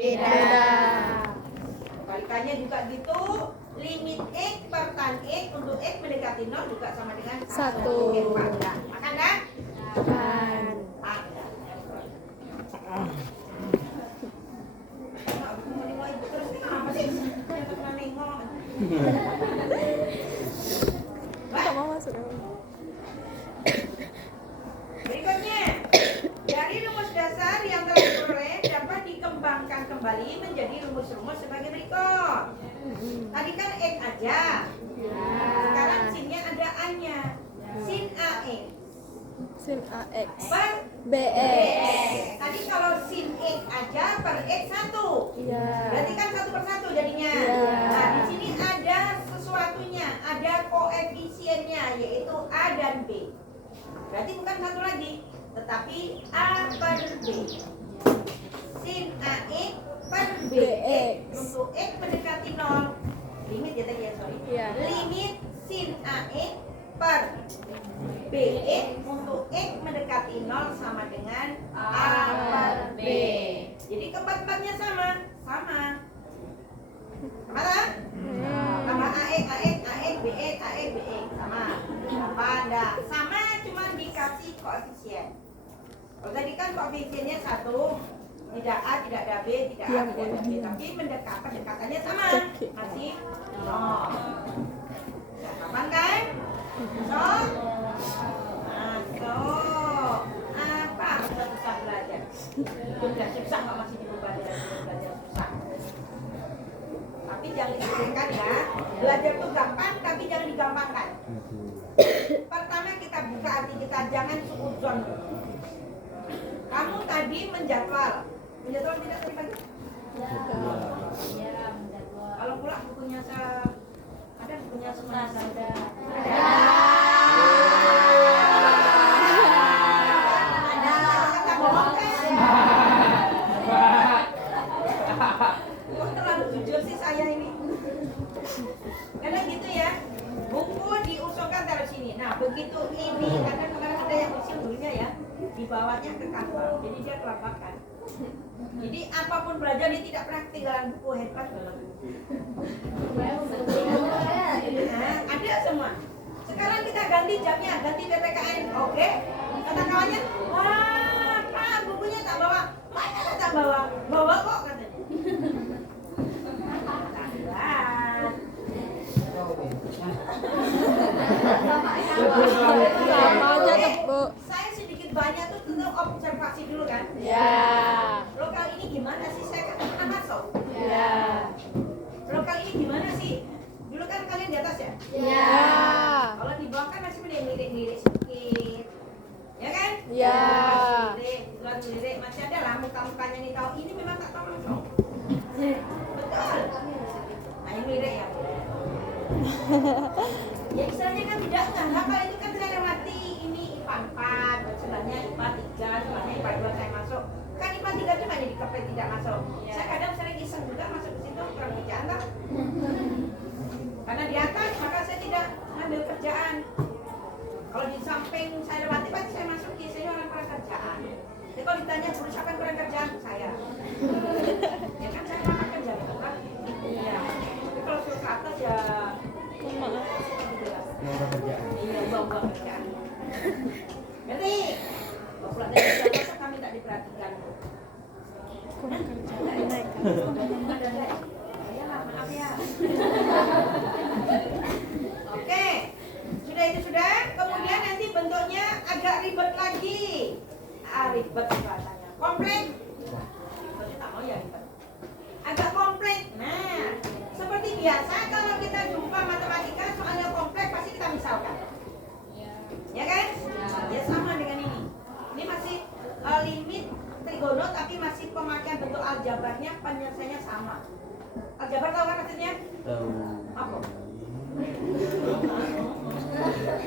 Beda. Kebalikannya juga gitu. Limit X per tan X untuk X mendekati 0 juga sama dengan 1. Makan kan? Makan. Tak mau masuk. Berikutnya, dari rumus dasar yang telah diperoleh dapat dikembangkan kembali menjadi rumus-rumus sebagai berikut. Tadi kan X aja. Sekarang sinnya ada A-nya. Sin AX Sin AX per BX. Tadi kalau sin X aja per X 1. Iya. Berarti kan 1 per 1 jadinya. Iya. Nah, di sini ada sesuatunya, ada koefisiennya yaitu A dan B. Berarti bukan 1 lagi, tetapi A per B. Sin AX per BX. Untuk X mendekati 0. Limit ya tadi ya, sorry. Iya. Limit sin AX per BX untuk X mendekati 0 sama dengan A per B. Jadi keempat-empatnya sama. Sama tak? Tambah AX, AX, AX, BX, AX, BX. Sama. Apa? Enggak. Sama, cuma dikasih koefisien. Kalau tadi kan koefisiennya 1. Tidak A, tidak ada B, tidak A, tidak ada B. Tapi pendekatannya sama. Masih 0. Kapan kan? Masuk. Apa? Susah belajar. Udah susah kok masih belajar susah. Tapi jangan dipikirkan ya. Belajar tuh gampang, tapi jangan digampangkan. Pertama kita buka hati kita, jangan suudzon. Kamu tadi menjadwal tidak tadi pagi? Ya, menjadwal. Kalau pula bukunya ada bukunya semua ada. Terlalu jujur sih saya ini. Karena gitu ya, buku diusulkan taruh sini. Nah begitu ini, karena kemarin ada yang usul dulunya ya, dibawanya ke kantor, jadi dia kelabakan. Jadi apapun belajar dia tidak pernah ketinggalan buku, hebat banget. Nah, ada semua. Sekarang kita ganti jamnya, ganti PPKN, oke? Kata kawannya, wah Pak bukunya tak bawa, mana tak bawa, bawa kok katanya. Sama aja tuh, Bu. Saya sedikit banyak tuh tentu observasi dulu kan. Ya. Lokal ini gimana sih? Saya kan pernah masuk. Ya. Lokal ini gimana sih? Dulu kan kalian di atas ya? Ya. Kalau di bawah kan masih melirik-lirik sedikit. Ya kan? Ya. Lirik masih ada lah muka-mukanya nih tahu ini memang tak tahu langsung. Betul. Nah, ini lirik ya. Ya istilahnya kan tidak nah kalau itu kan saya mati ini IPA 4, sebelahnya IPA 3, sebelahnya IPA 2 saya masuk. Kan IPA 3 cuma jadi kepet tidak masuk. Saya kadang sering iseng juga masuk ke situ kurang kerjaan lah. Karena di atas maka saya tidak ambil kerjaan. Kalau di samping saya lewati pasti saya masuk saya orang kurang kerjaan. Jadi kalau ditanya guru siapa yang kurang kerjaan saya. Ya kan saya kurang kerja gitu kan. Ya. Tapi kalau suruh ke atas ya iya, buang-buang kerjaan. Ngerti? Kalau pulang dari jam kami tak diperhatikan. Kurang kerja naik. Ya, maaf ya. Oke, sudah itu sudah. Kemudian nanti bentuknya agak ribet lagi. Ribet bahasanya. Kompleks. Berarti tak mau ya ribet. Agak kompleks. Nah, seperti biasa kalau kita jumpa matematika soalnya kompleks pasti kita misalkan. Ya kan? Ya sama dengan ini. Ini masih limit trigono tapi masih pemakaian bentuk aljabarnya penyelesaiannya sama. Aljabar tahu kan maksudnya? Tahu. Apa?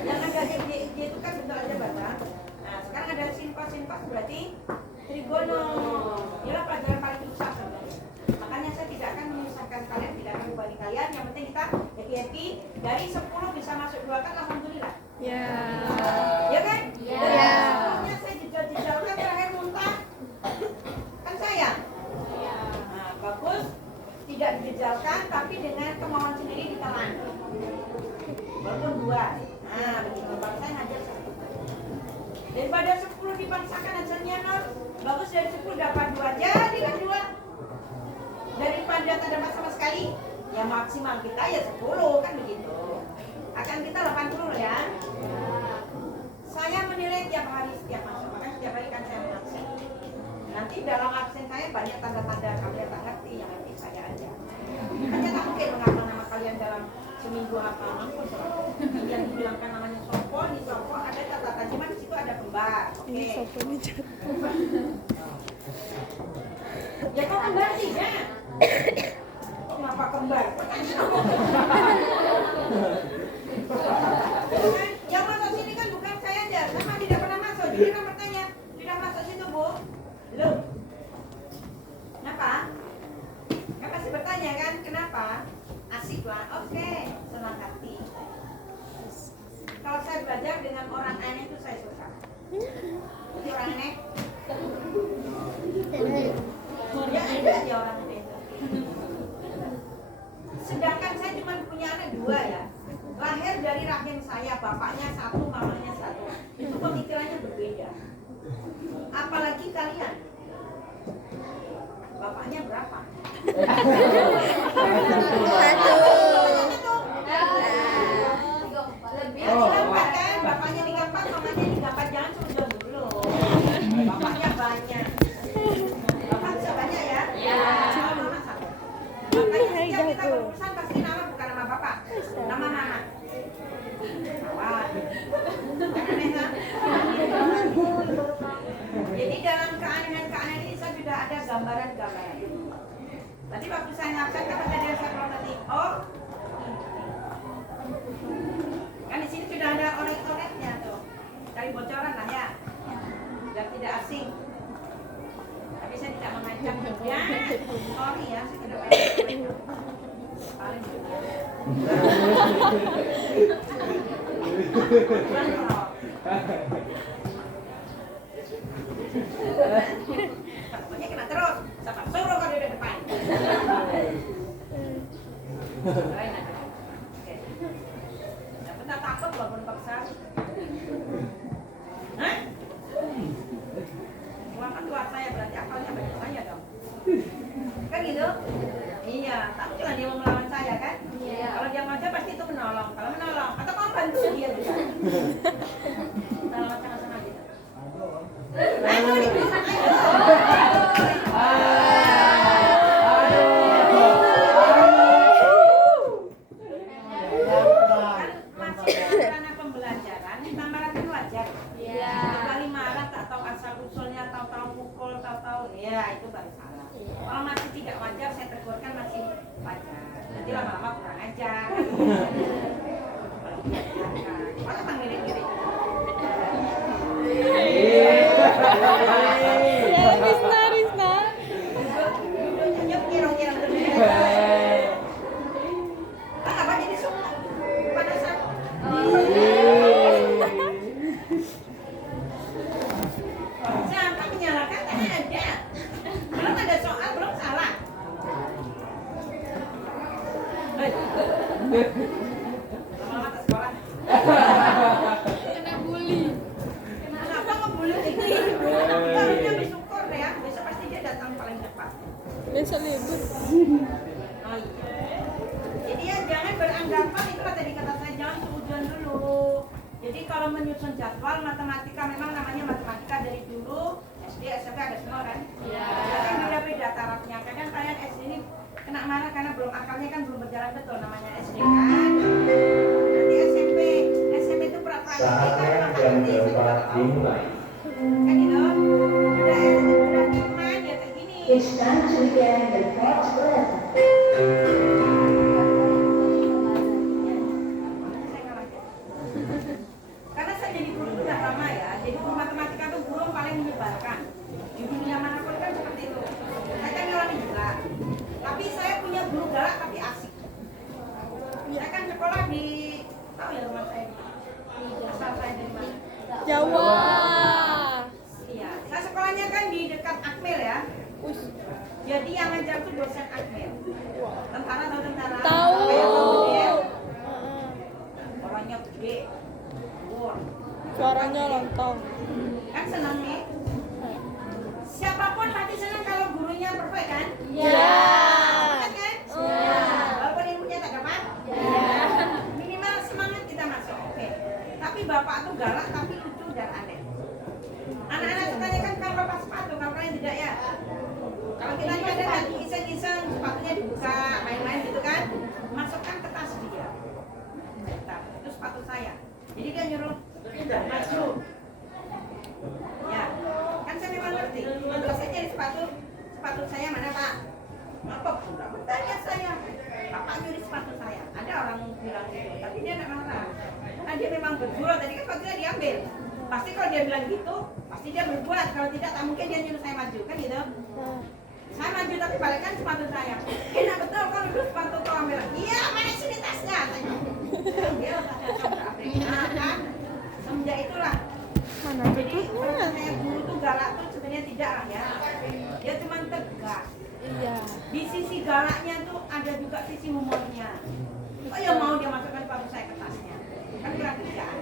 Yang ada dia itu kan bentuk aljabar kan? Nah sekarang ada sinpas berarti trigono. Inilah pelajaran paling susah sebenarnya. Makanya saya tidak akan menyusahkan kalian, tidak akan membebani kalian. Yang penting kita happy dari 10 bisa masuk 2 kan alhamdulillah. Ya. Ya kan? Ya. Dari 10-nya saya jejal-jejalkan terakhir muntah. Kan sayang. Nah, ditinggalkan, tapi dengan kemauan sendiri ditelan. Walaupun 2. Nah, begitu. Kalau saya ngajar 1. Daripada 10 dipaksakan hasilnya 0, bagus dari 10 dapat 2. Jadi kan 2. Daripada tak dapat sama sekali, ya maksimal kita ya 10, kan begitu. Akan kita 80 ya. Saya menilai tiap hari setiap masuk, makanya setiap hari kan saya mengabsen. Nanti dalam absen saya banyak tanda-tanda kalian tak ngerti, yang nanti saya aja. Hanya tak mungkin menghafal nama kalian dalam seminggu hafal mampus. Yang dibilangkan namanya Sopo, di Sopo ada catatan, cuma di situ ada kembar. Ini Oke. sopo ini jatuh. Ya kok kembar sih ya? Kenapa kembar? Yang masuk sini kan bukan saya aja, sama tidak pernah masuk. Jadi kan bertanya, sudah masuk situ Bu? Belum. Kenapa? Kan pasti bertanya kan, kenapa? Asik lah, oke, senang hati. Kalau saya belajar dengan orang aneh itu saya suka. Jadi orang aneh, ya ada aja orang aneh itu. Sedangkan saya cuma punya anak 2 ya. Lahir dari rahim saya, bapaknya 1, mamanya 1. Itu pemikirannya berbeda. Apalagi kalian. Bapaknya berapa? 1. Ya, 34 kan? Bapaknya 34, mamanya 34. Jangan sudah dulu. Bapaknya banyak. Bapak bisa banyak ya? Ya. Mama 1. Makanya setiap kita berurusan pasti nama bukan nama bapak, nama mama. Awal. Aneh kan? Jadi dalam keanehan-keanehan ini saya sudah ada gambaran-gambaran. Tadi waktu saya ngabsen kata tadi saya prototipe. Oh, kan di sini sudah ada orek-oreknya tuh. Cari bocoran lah ya. Biar tidak asing. Tapi saya tidak mengancam ya. Sorry ya, saya tidak paling pokoknya kena terus. Siapa suruh kau di depan. Lain aja. Oke. Yang benar takut walaupun paksa. Hah? Kan dua saya berarti akalnya banyak saya dong. Kan gitu? Iya, tak mungkin dia mau melawan saya kan? Iya. Kalau dia ngajar pasti itu menolong. Kalau menolong, atau kamu bantu dia juga. Kalau sama-sama gitu. Aduh, kan masih karena pembelajaran, ditambah lagi wajar. Iya. Kali marah tak tahu asal usulnya, tahu-tahu pukul, tahu-tahu, ya itu baru salah. Kalau masih tidak wajar, saya tegurkan masih wajar. Nanti lama-lama kurang ajar. Masa panggil-giring. Ya, Rizna. Nyok kirong-kirong terus. Apa jadi suka? Panasan. Siapa menyalahkan? Ada. Belum ada soal, belum salah. Lama-lama ke sekolah. Kena bully. Kenapa ngebully ini? Harusnya bersyukur ya. Besok pasti dia datang paling cepat. Besok libur. Oh iya. Jadi ya jangan beranggapan itulah tadi kata saya jangan seujuan dulu. Jadi kalau menyusun jadwal matematika memang namanya matematika dari dulu SD SMP ada semua kan? Iya. Kan beda-beda tarafnya. Kadang kalian SD ini kena marah karena belum akalnya kan belum berjalan betul namanya SD kan. Nanti SMP itu pura-pura Saatnya jam 4 dimulai. kan gitu. Udah nyaman ya kayak gini. It's time to begin the fourth lesson. Karena saya jadi guru udah lama ya, jadi guru matematika itu guru yang paling menyebalkan. Di dunia manapun kan seperti itu. Saya kan ngalamin juga. Tapi saya punya guru galak tapi asik. Saya kan sekolah di, tahu ya rumah saya di mana? Asal saya dari mana? Jawa. Iya, saya sekolahnya kan di dekat Akmil ya. Jadi yang ngajar tuh dosen Akmil. Tentara Ya. Semangat kan? Walaupun ilmunya tak dapat. Minimal semangat kita masuk. Oke. Tapi bapak tuh galak tapi lucu dan aneh. Anak-anak sukanya kan kalau lepas sepatu, kalau kalian tidak ya. Kalau kita kadang lagi iseng-iseng sepatunya dibuka, main-main gitu kan, masukkan ke tas dia. Bentar, itu sepatu saya. Jadi dia nyuruh maju. Ya, kan saya memang ngerti. Terus saya cari sepatu saya mana Pak? Apa pula? Bertanya saya. Bapak nyuri sepatu saya. Ada orang bilang gitu, tapi dia tidak marah. Karena dia memang berjuang. Tadi kan sepatunya diambil. Pasti kalau dia bilang gitu, pasti dia berbuat. Kalau tidak, tak mungkin dia nyuruh saya maju kan gitu. Saya maju tapi balikkan sepatu saya. Enak betul kalau itu sepatu kau ambil. Iya, mana sini tasnya? Dia nah, kan? Semenjak itulah. Mana Jadi tutupnya? kalau saya guru tuh galak tuh sebenarnya tidak lah ya. Dia cuma tegas. Iya. Di sisi galaknya tuh ada juga sisi humornya. Oh ya mau dia masukkan sepatu saya ke tasnya. Kan kurang kerjaan.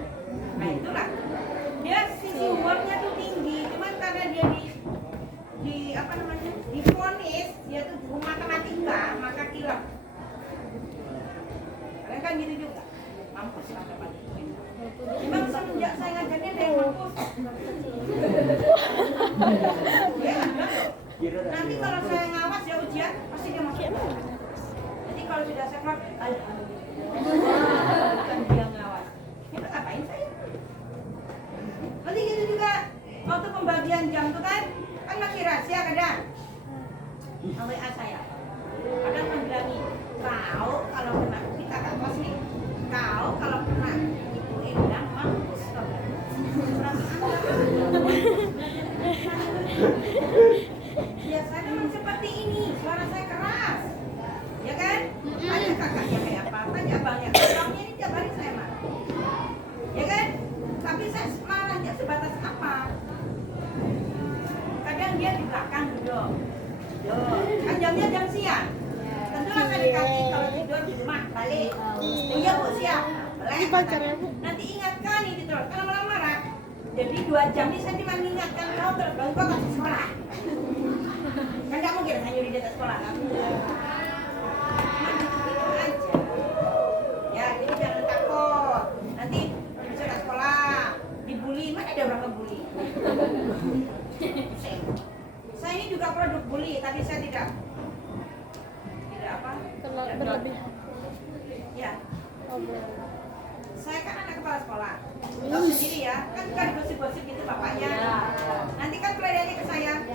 Nah itulah. Dia sisi humornya tuh tinggi. Cuman karena dia di apa namanya? Divonis dia tuh guru matematika maka kilap. Kalian kan gitu juga. Mampus lah dapat itu. Memang semenjak saya ngajarnya ada yang mampus. Ya, ada loh. Nanti kalau saya ngawas ya ujian pasti dia masuk. Nanti kalau sudah saya keluar, bukan dia ngawas. Itu ngapain saya? Nanti gitu juga waktu pembagian jam tuh kan masih rahasia kadang. WA saya. Kadang mengbilangi, kau kalau kena kita kan kelas nih, kau kalau kena ibu Endang mampus kau. Ya saya memang seperti ini, suara saya keras, ya kan? Tanya kakaknya kayak apa, tanya abangnya, abangnya ini tiap hari saya marah, ya kan? Tapi saya marahnya sebatas apa? Kadang dia di belakang duduk, kan jamnya jam siang, tentulah saya dikasih kalau tidur di rumah balik, iya bu siap, boleh. Nanti ingatkan ini terus, kalau malah marah. Jadi 2 jam ini saya cuma mengingatkan kau terus kau kasih sekolah. Kan nggak mungkin saya nyuri dia sekolah kan? Itu aja. Ya jadi jangan takut. Nanti bisa sekolah dibully, mana ada berapa bully? Saya ini juga produk bully, tapi saya tidak apa? Terlalu berlebihan. Ya. Obrol. Saya kan anak kepala sekolah. Tahu sendiri ya, kan suka digosip-gosip gitu bapaknya. Nanti kan pelayannya ke saya.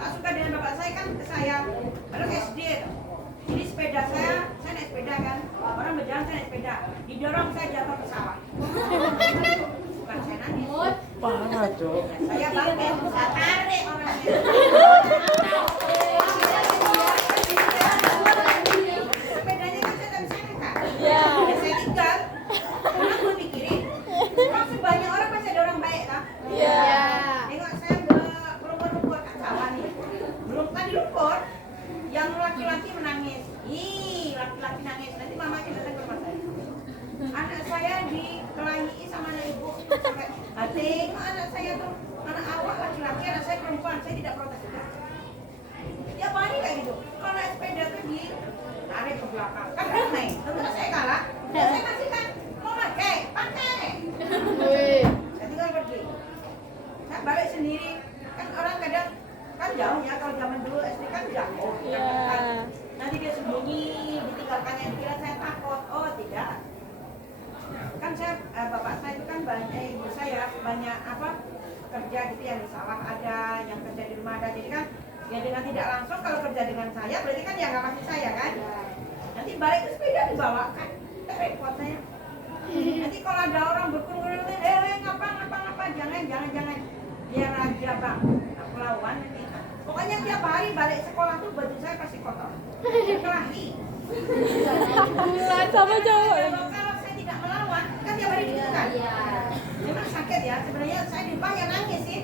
Tak suka dengan bapak saya kan ke saya. Lalu SD. Jadi sepeda saya naik sepeda kan. Orang berjalan saya naik sepeda. Didorong saya jatuh ke sawah. Bukan saya nangis. Parah, Cok. Saya bangkit, saya tarik orangnya. Sepedanya kan saya tak bisa angkat. Ya saya tinggal. Karena gue mikirin, kalau sebanyak orang pasti ada orang baik kan? Iya. Tengok saya berlumpur-lumpur kan sawah nih. Belum tadi lumpur, yang laki-laki menangis. Ih, laki-laki nangis. Nanti mamanya datang ke rumah saya. Anak saya dikelahi sama anak ibu. Sampai, tengok anak saya tuh, anak awak laki-laki, anak saya perempuan. Saya tidak protes juga. Ya panik kayak gitu. Kalau naik sepeda tuh ditarik ke belakang. Kan ramai. Tentunya saya kalah. Dan saya kasih kan. Pakai. Saya tinggal pergi. Saya balik sendiri. Kan orang kadang kan jauh ya kalau zaman dulu SD kan jauh. Iya. Nanti dia sembunyi, ditinggalkannya dikira saya takut. Oh tidak. Kan saya bapak saya itu kan banyak ibu saya banyak apa kerja gitu yang di sawah ada, yang kerja di rumah ada. Jadi kan ya dengan tidak langsung kalau kerja dengan saya berarti kan ya nggak pasti saya kan. Nanti balik ke sepeda dibawakan. Repot saya. Nanti kalau ada orang berkerumun, ngapa, jangan. Dia raja bang, aku lawan nanti. Pokoknya tiap hari balik sekolah tuh baju saya pasti kotor. Kelahi. Sama cowok. Kalau saya tidak melawan, kan tiap hari gitu kan. Memang sakit ya. Sebenarnya saya di rumah yang nangis sih.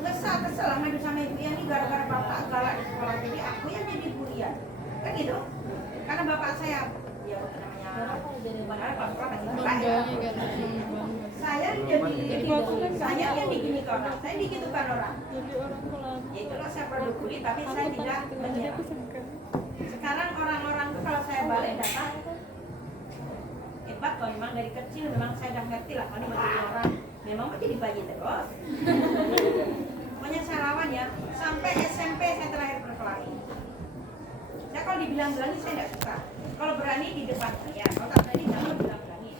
Kesel ngadu sama ibu yang ini gara-gara bapak galak di sekolah. Jadi aku yang jadi bulian. Kan gitu. Karena bapak saya ya namanya. Saya jadi saya yang diginikan orang, saya digitukan orang. Jadi orang pelan. Ya itulah saya produk kulit, tapi saya tidak menyerah. Aku sangka. Sekarang orang-orang tuh kalau saya balik datang, hebat kok, memang dari kecil memang saya udah ngerti lah kalau menjadi orang, memang mau jadi bayi terus. Pokoknya saya lawan ya, sampai SMP saya terakhir berkelahi. Saya kalau dibilang berani saya tidak suka. Kalau berani di depan saya, kalau tak berani jangan bilang berani.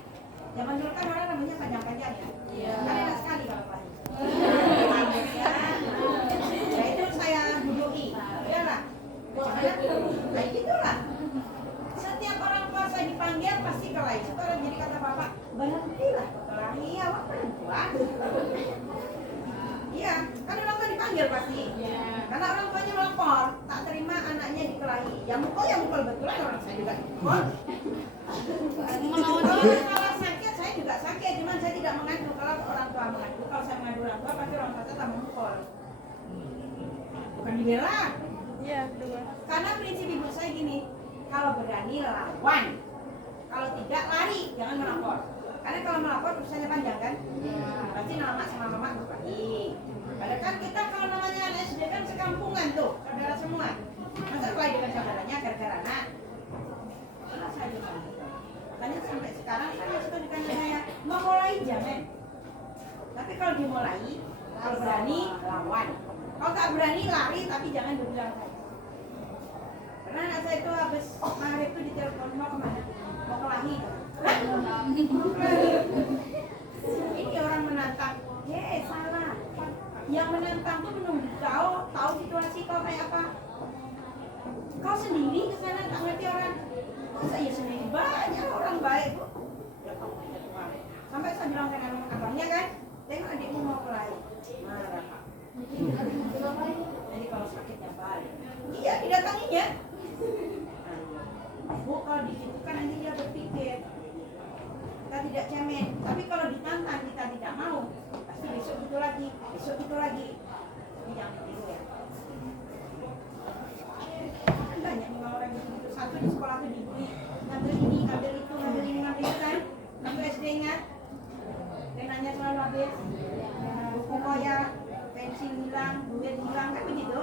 Zaman dulu kan orang namanya panjang-panjang ya. Kan enak sekali kalau berani. Ya itu saya duduki. Udahlah. Gimana? Nah gitulah. Setiap orang tua saya dipanggil pasti kelahi. Sekarang jadi kata bapak, berhentilah kelahi, awak perempuan. Iya, kan orang tua dipanggil pasti. Karena orang tuanya melapor, tak terima anaknya dikelahi. Yang mukul betulan orang saya juga mukul. Kalau masalah sakit, saya juga sakit. Cuman saya tidak mengadu. Kalau orang tua mengadu, kalau saya mengadu orang tua, pasti orang tua tetap memukul. Bukan dibela. Iya, dua. Karena prinsip ibu saya gini, kalau berani lawan, kalau tidak lari, jangan melapor. Karena kalau melapor urusannya panjang kan, pasti nama sama mama berkelahi. Padahal kan kita kalau namanya anak SD kan sekampungan tuh, saudara semua. Masa kelahi dengan saudaranya gara-gara anak? Pernah saya juga. Makanya sampai sekarang saya suka ditanya saya, mau mulai jangan. Tapi kalau dimulai, kalau berani lawan. Kalau tak berani lari, tapi jangan dibilang saya. Karena anak saya itu habis maghrib itu ditelepon mau kemana? Mau kelahi. Ini orang menantang. Salah. Yang menantang tuh menunggu tahu situasi kau kayak apa. Kau sendiri ke sana tak ngerti orang. Masa ya sendiri banyak orang baik bu. Ya kau sampai saya bilang dengan abangnya kan, tengok adikmu mau kelahi. Marah. Jadi kalau sakitnya balik. Iya didatanginya. Bu kalau dihidupkan nanti dia berpikir kita tidak cemen, tapi kalau ditantang kita tidak mau, pasti besok itu lagi. Ini jangan begitu ya. Banyak nih orang begitu. Satu di sekolah tuh dibully, ngambil ini, ngambil itu kan. Ngambil SD-nya, penanya selalu habis, buku koyak, pensil hilang, duit hilang kan begitu.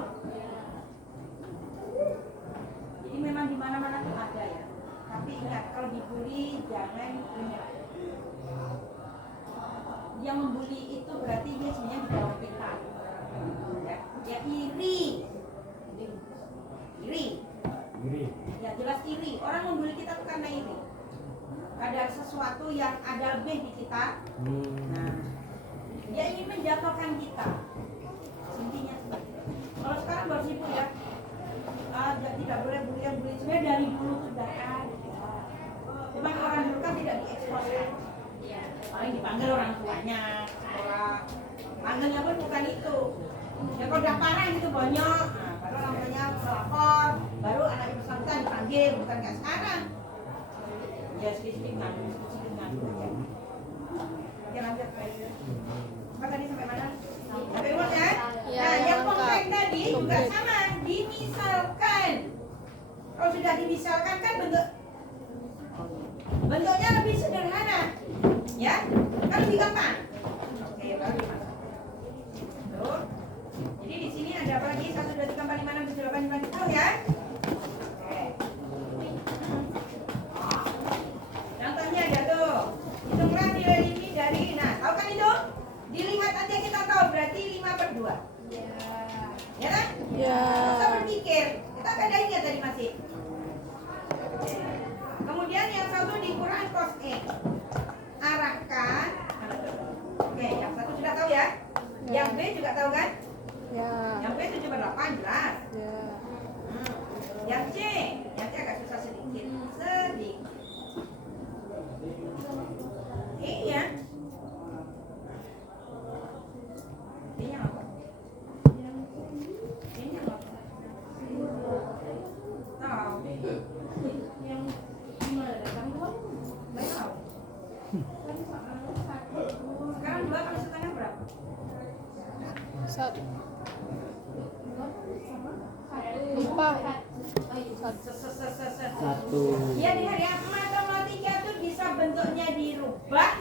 Jadi memang di mana-mana tuh ada ya. Tapi ingat kalau dibully jangan menyerah. Yang membuli itu berarti dia sebenarnya di bawah kita. Ya iri. Ya jelas iri. Orang membuli kita tuh karena iri. Ada sesuatu yang ada lebih di kita. Nah, dia ingin menjatuhkan kita. Intinya seperti itu. Kalau sekarang baru sibuk ya. Tidak boleh bully yang bully. Sebenarnya dari dulu sudah ada. Cuma orang dulu kan tidak diekspos kan. Paling dipanggil orang tuanya sekolah. Panggilnya pun bukan itu. Ya kalau udah parah gitu bonyok. Nah, baru orang tuanya melapor. Baru anak bersangkutan dipanggil. Bukan kayak sekarang. Ya sedikit ngadu. Ya. Oke lanjut. Apa tadi sampai mana? Sampai rumah kan? Ya, Nah yang lengkap. konkret tadi juga Konkret. sama. Dimisalkan. Kalau sudah dimisalkan kan bentuknya lebih sederhana, ya, kan lebih gampang. Oke, baru dimasuk. Tuh. Jadi di sini ada apa lagi? 1, 2, 3, 4, 5, 6, 7, 8, 9, 10 ya. Oke. Contohnya ada tuh. Hitunglah nilai ini dari, nah, tahu kan itu? Dilihat aja kita tahu berarti 5/2. Ya kan? Ya. Kita berpikir, kita ada ingat tadi masih. Kemudian yang satu dikurang cos E. Arahkan. Oke, yang satu sudah tahu ya. Yang B juga tahu kan? Ya. Yang B 7/8 jelas. Ya. Yang C agak susah sedikit. Iya. Ini apa? Ini apa? Tahu. Yang gimana? Kamu dua? Nggak tahu. Sekarang 2 kali setengah berapa? 1. Lupa. 1. Ya di hari matematika itu bisa bentuknya dirubah,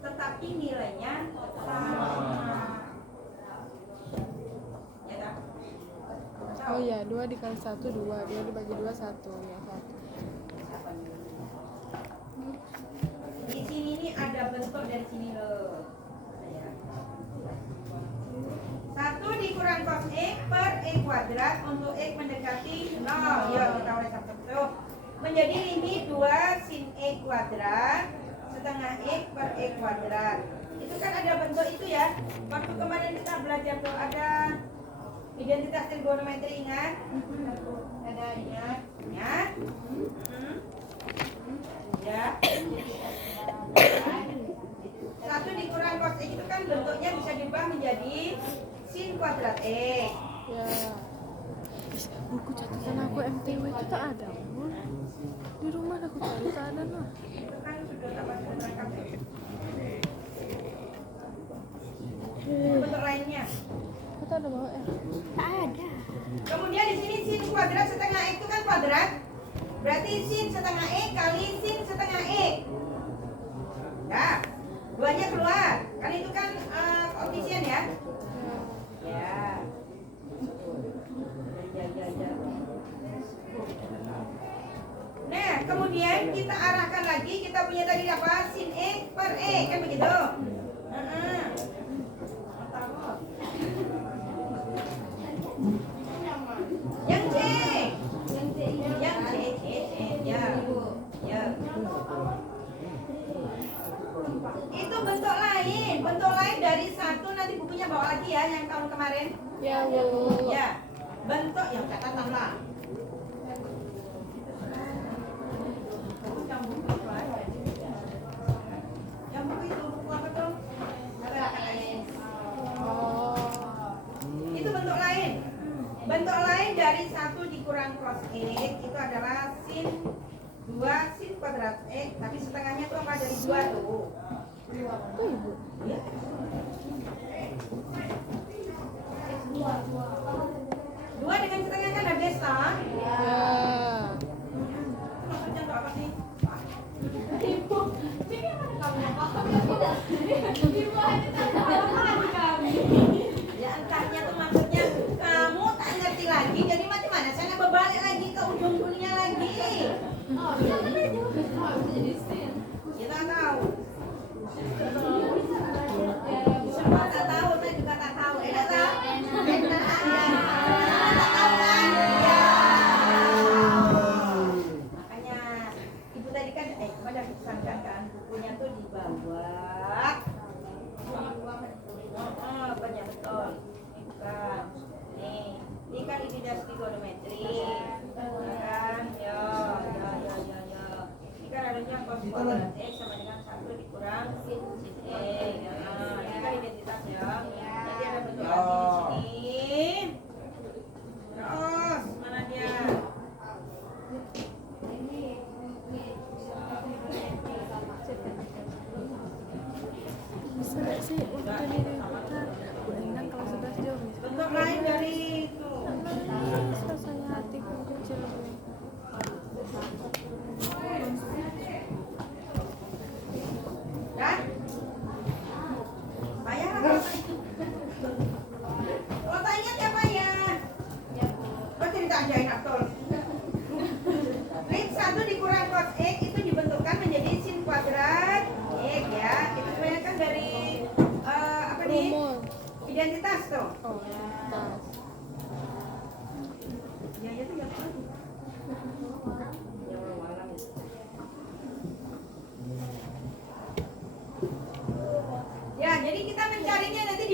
tetapi tapi nilainya sama. Ya kan? Oh iya, 2 dikali 1 2, 2 dibagi 2 1 ya 1. Di sini nih ada bentuk dari sini loh. Ya. 1 dikurang cos X per E kuadrat untuk X mendekati 0. Yuk kita oleh satu. Menjadi limit 2 sin E kuadrat setengah X per E kuadrat. Itu kan ada bentuk itu ya. Waktu kemarin kita belajar tuh ada identitas trigonometri, ingat? Ada ingat? Ya. 1 dikurang cos X itu kan bentuknya bisa diubah menjadi sin kuadrat X. Ya. Buku catatan aku MTW itu tak ada. Bun. Di rumah aku cari tak ada nah. Itu kan sudah tak lengkap. Bentuk lainnya. Aku tak ada bawa Tak ada. Kemudian di sini sin kuadrat setengah X itu kan kuadrat. Berarti sin setengah X kali sin setengah X. Ya. Duanya keluar. Kan itu kan koefisien ya. Ya. Nah, kemudian kita arahkan lagi, kita punya tadi apa? Sin X per E, kan begitu? Yang C. Yang C. Ya. Ya. Itu bentuk lain dari 1, nanti bukunya bawa lagi ya yang tahun kemarin. Ya, Bu. Ya. Bentuk yang catatan lah. Yang buku itu buku apa tuh? Oh. Itu bentuk lain. Bentuk lain dari 1 dikurang cos X itu adalah sin 2 sin kuadrat X, tapi setengahnya tuh apa dari 2 tuh. Tuh, Ibu. Ya. 2 dengan setengah kan habis toh? Ya. Maksudnya tuh apa sih? Ya entahnya tuh maksudnya kamu tak ngerti lagi, jadi macam mana saya berbalik lagi ke ujung dunia lagi. Kita tahu. Semua tak tahu, saya juga tak tahu. Enak tak? Enak ya. Tak tahu kan? Ya. Makanya ibu tadi kan kemarin aku pesankan kan bukunya tuh di bawah. Oh, banyak betul. Bukan. Nih, ini kan identitas trigonometri. Ya kan? Yo. Ini kan adanya cos kuadrat X sama dengan 1 dikurang sin X. Nah, ini kan identitas ya. Nanti ada bentuk lagi di sini. Terus, mana dia? Bisa nggak sih untuk jadi liputan? Bu Endang kalau 11 jauh bisa. Bentuk lain dari itu. Nangis rasanya hatiku kecil gue. Dan bayar apa? Oh, tak ingat ya bayar. Oh, cerita aja enak tol. Ring 1 dikurang cos X itu dibentukkan menjadi sin kuadrat X ya. Itu sebenarnya kan dari apa nih? Rumus. Identitas tuh. Oh, tas. Ya itu ya apa? Ya malam. Ya, jadi kita mencarinya nanti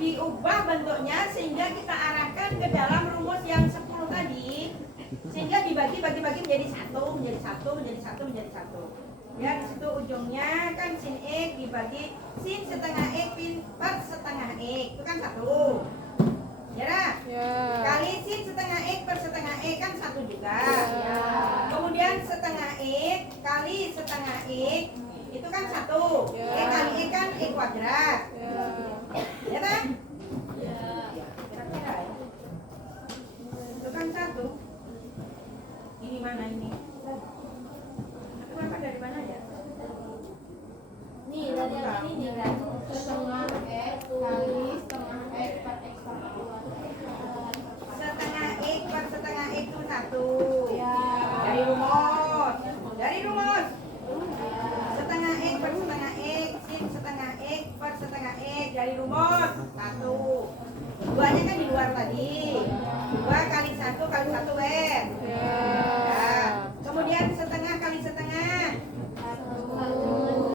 diubah bentuknya sehingga kita arahkan ke dalam rumus yang 10 tadi, sehingga dibagi menjadi satu. Ya, di situ ujungnya kan sin X dibagi sin setengah X per setengah X itu kan 1. Ya, Ya. kali sin setengah X per setengah X kan 1 juga. Ya. Kemudian setengah X kali setengah X itu kan 1. Ya. X kali X kan X kuadrat. Ya. Ya kan? Kira-kira ya. Itu kan 1. Ini mana ini? Kenapa dari mana ya? Nih, dari yang ini nih, keluar tadi. 2 kali 1 kali 1 W. Ya.